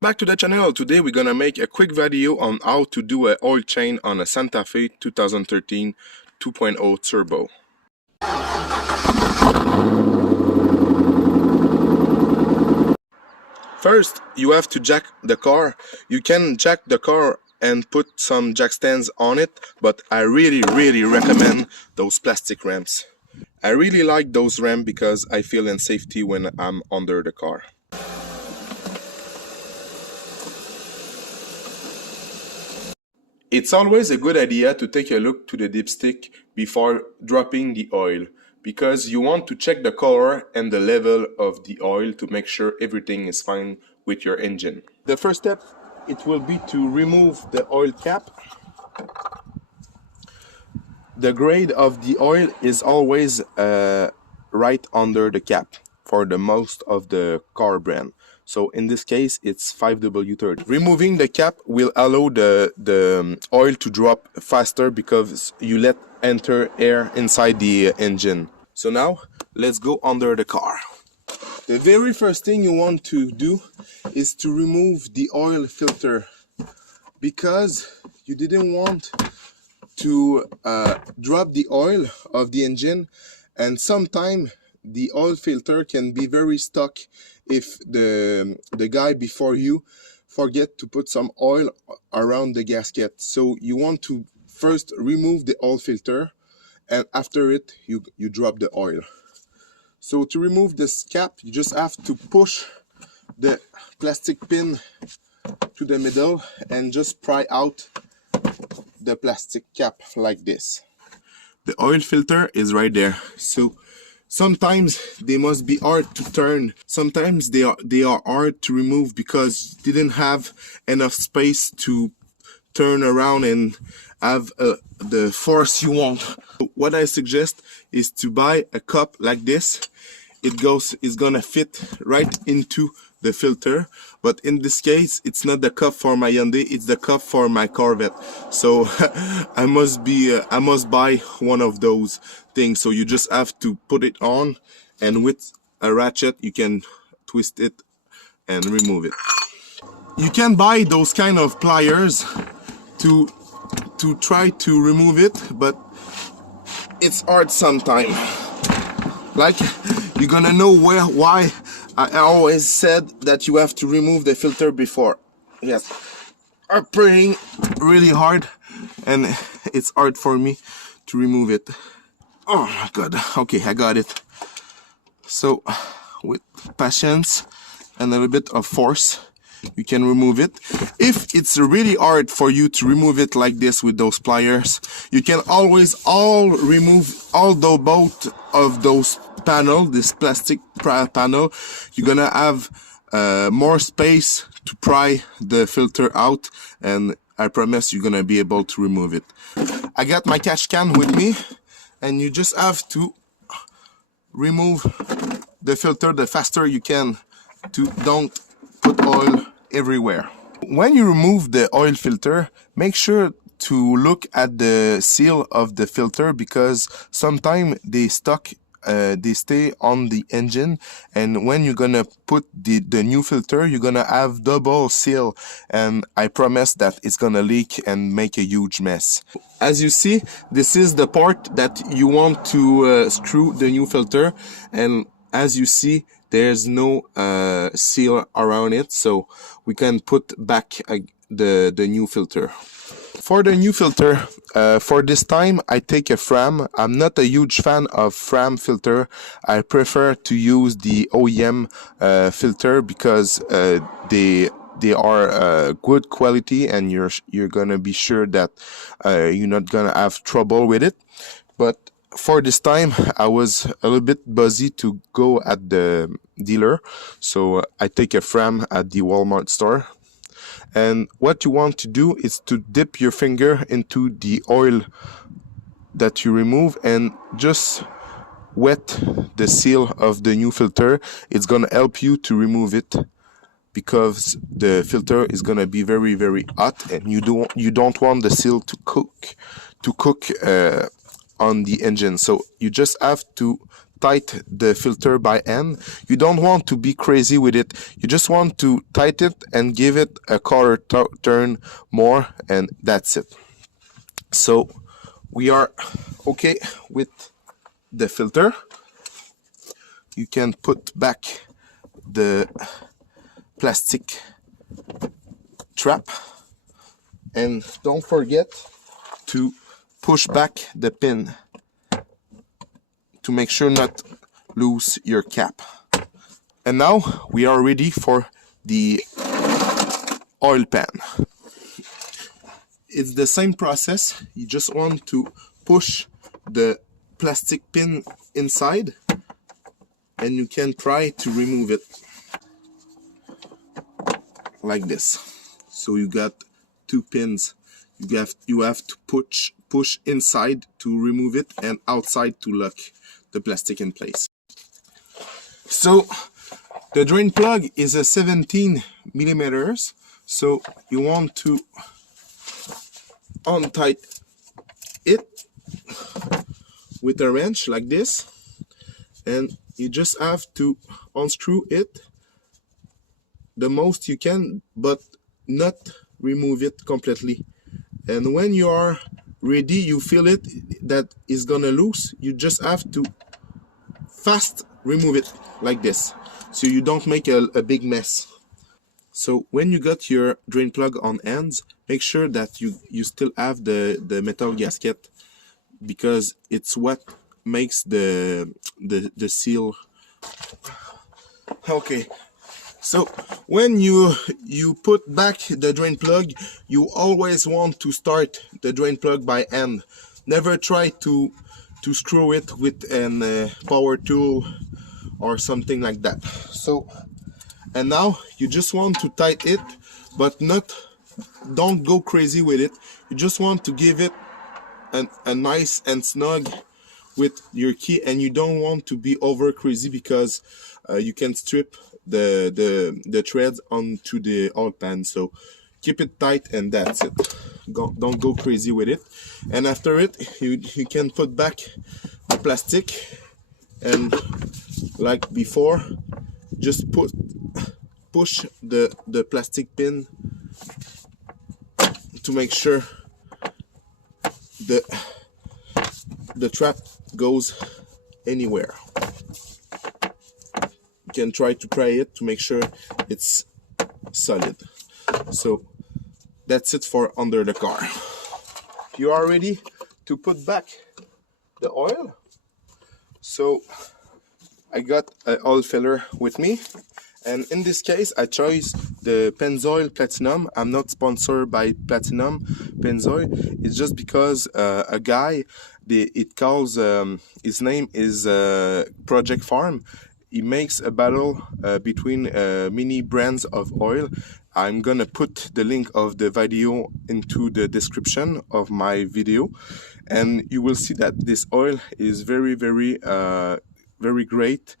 Back to the channel. Today we're gonna make a quick video on how to do an oil change on a Santa Fe 2013 2.0 turbo. First, you have to jack the car. You can jack the car and put some jack stands on it, but I really recommend those plastic ramps. I really like those ramps because I feel in safety when I'm under the car. It's always a good idea to take a look to the dipstick before dropping the oil, because you want to check the color and the level of the oil to make sure everything is fine with your engine. The first step, it will be to remove the oil cap. The grade of the oil is always right under the cap for the most of the car brand. So in this case, it's 5W30. Removing the cap will allow the oil to drop faster because you let enter air inside the engine. So now, let's go under the car. The very first thing you want to do is to remove the oil filter, because you didn't want to drop the oil of the engine, and sometimes the oil filter can be very stuck if the guy before you forget to put some oil around the gasket. So you want to first remove the oil filter, and after it you drop the oil. So to remove this cap, you just have to push the plastic pin to the middle and just pry out the plastic cap like this. The oil filter is right there. So sometimes they must be hard to turn. Sometimes they are hard to remove because you didn't have enough space to turn around and have the force you want. What I suggest is to buy a cup like this. It's gonna fit right into the filter, but in this case it's not the cup for my Hyundai, it's the cup for my Corvette. So I must buy one of those things. So you just have to put it on, and with a ratchet you can twist it and remove it. You can buy those kind of pliers to try to remove it, but it's hard sometimes. Like, you're gonna know why I always said that you have to remove the filter before. Yes, I'm praying really hard and it's hard for me to remove it. Oh my god. Okay, I got it. So with patience and a little bit of force, you can remove it. If it's really hard for you to remove it like this with those pliers, you can always remove all the both of those panel, this plastic panel. You're gonna have more space to pry the filter out, and I promise you're gonna be able to remove it. I got my cash can with me, and you just have to remove the filter the faster you can to don't put oil everywhere. When you remove the oil filter, make sure to look at the seal of the filter, because sometimes they stay on the engine, and when you're gonna put the new filter, you're gonna have double seal, and I promise that it's gonna leak and make a huge mess. As you see, this is the part that you want to screw the new filter, and as you see, there's no seal around it, so we can put back the new filter. For the new filter, for this time I take a Fram. I'm not a huge fan of Fram filter. I prefer to use the OEM filter because they are good quality, and you're gonna be sure that you're not gonna have trouble with it. But for this time I was a little bit busy to go at the dealer, so I take a Fram at the Walmart store. And what you want to do is to dip your finger into the oil that you remove and just wet the seal of the new filter. It's gonna help you to remove it, because the filter is gonna be very hot, and you don't want the seal to cook on the engine. So you just have to tight the filter by hand. You don't want to be crazy with it. You just want to tighten it and give it a quarter turn more, and that's it. So we are okay with the filter. You can put back the plastic trap, and don't forget to push back the pin to make sure not lose your cap. And now we are ready for the oil pan. It's the same process. You just want to push the plastic pin inside, and you can try to remove it like this. So you got two pins. You have to push inside to remove it, and outside to lock the plastic in place. So the drain plug is a 17 millimeters. So you want to untight it with a wrench like this, and you just have to unscrew it the most you can, but not remove it completely. And when you are ready, you feel it that is gonna loose, you just have to fast remove it like this, so you don't make a big mess. So when you got your drain plug on ends, make sure that you still have the metal gasket, because it's what makes the seal. Okay, so when you put back the drain plug, you always want to start the drain plug by hand. Never try to screw it with a power tool or something like that. So, and now you just want to tighten it, but don't go crazy with it. You just want to give it a nice and snug with your key, and you don't want to be over crazy, because you can strip the threads onto the oil pan. So keep it tight, and that's it. Don't go crazy with it. And after it, you can put back the plastic, and like before, just push the plastic pin to make sure the trap goes anywhere. You can try it to make sure it's solid. So that's it for under the car. You are ready to put back the oil. So I got an oil filler with me, and in this case I chose the Pennzoil Platinum. I'm not sponsored by Platinum Pennzoil. It's just because a guy, it calls his name is Project Farm. He makes a battle between many brands of oil. I'm gonna put the link of the video into the description of my video, and you will see that this oil is very great.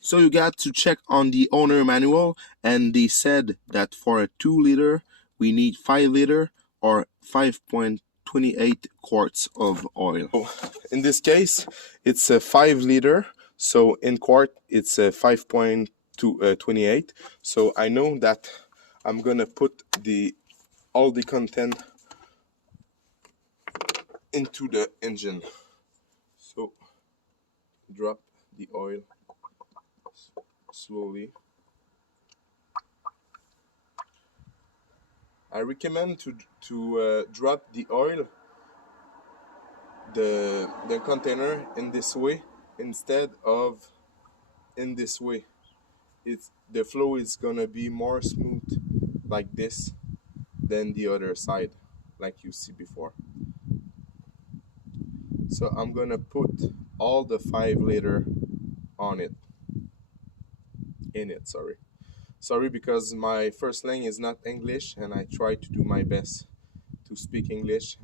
So you got to check on the owner manual, and they said that for a 2 liter we need 5 liter or 5.28 quarts of oil. In this case it's a 5 liter, so in quart it's a 5.28. So I know that I'm gonna put all the content into the engine. So drop the oil slowly. I recommend to drop the oil, the container in this way instead of in this way. The flow is gonna be more smooth like this than the other side, like you see before. So I'm gonna put all the 5 liter on it. Sorry, because my first language is not English, and I try to do my best to speak English.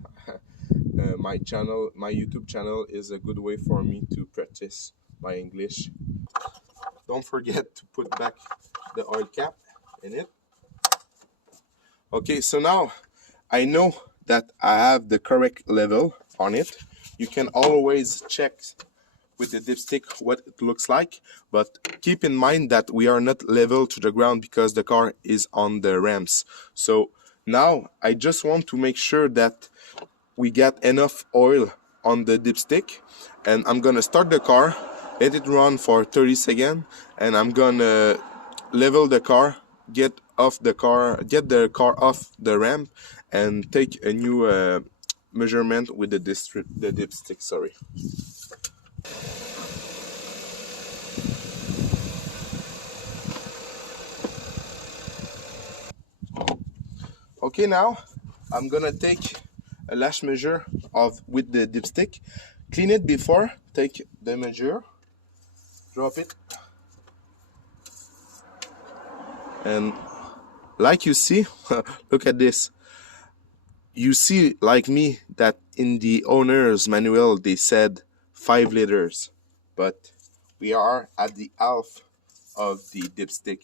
My YouTube channel is a good way for me to practice my English. Don't forget to put back the oil cap in it. Okay, so now I know that I have the correct level on it. You can always check with the dipstick what it looks like, but keep in mind that we are not level to the ground because the car is on the ramps. So now I just want to make sure that we get enough oil on the dipstick, and I'm gonna start the car, let it run for 30 seconds, and I'm gonna level the car, get the car off the ramp, and take a new measurement with the dipstick. Sorry. Okay, now I'm gonna take a lash measure of with the dipstick, clean it before, take the measure, drop it, and like you see, look at this. You see, like me, that in the owner's manual they said 5 liters, but we are at the half of the dipstick.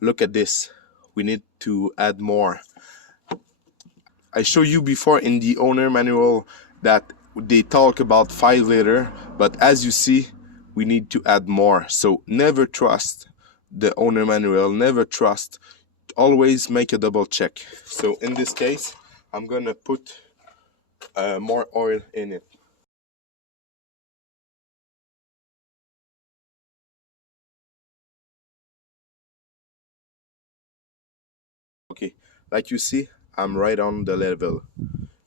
Look at this. We need to add more. I showed you before in the owner manual that they talk about 5 liter, but as you see, we need to add more. So never trust the owner manual, never trust. Always make a double check. So in this case, I'm gonna put more oil in it. Okay, like you see, I'm right on the level.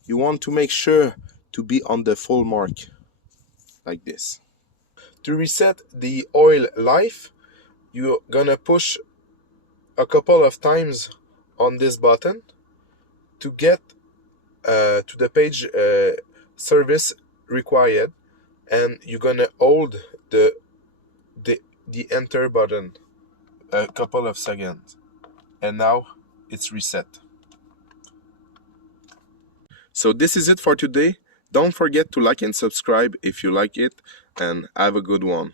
You want to make sure to be on the full mark, like this. To reset the oil life, you're gonna push a couple of times on this button to get to the page service required, and you're gonna hold the enter button a couple of seconds, and now it's reset. So this is it for today. Don't forget to like and subscribe if you like it, and have a good one.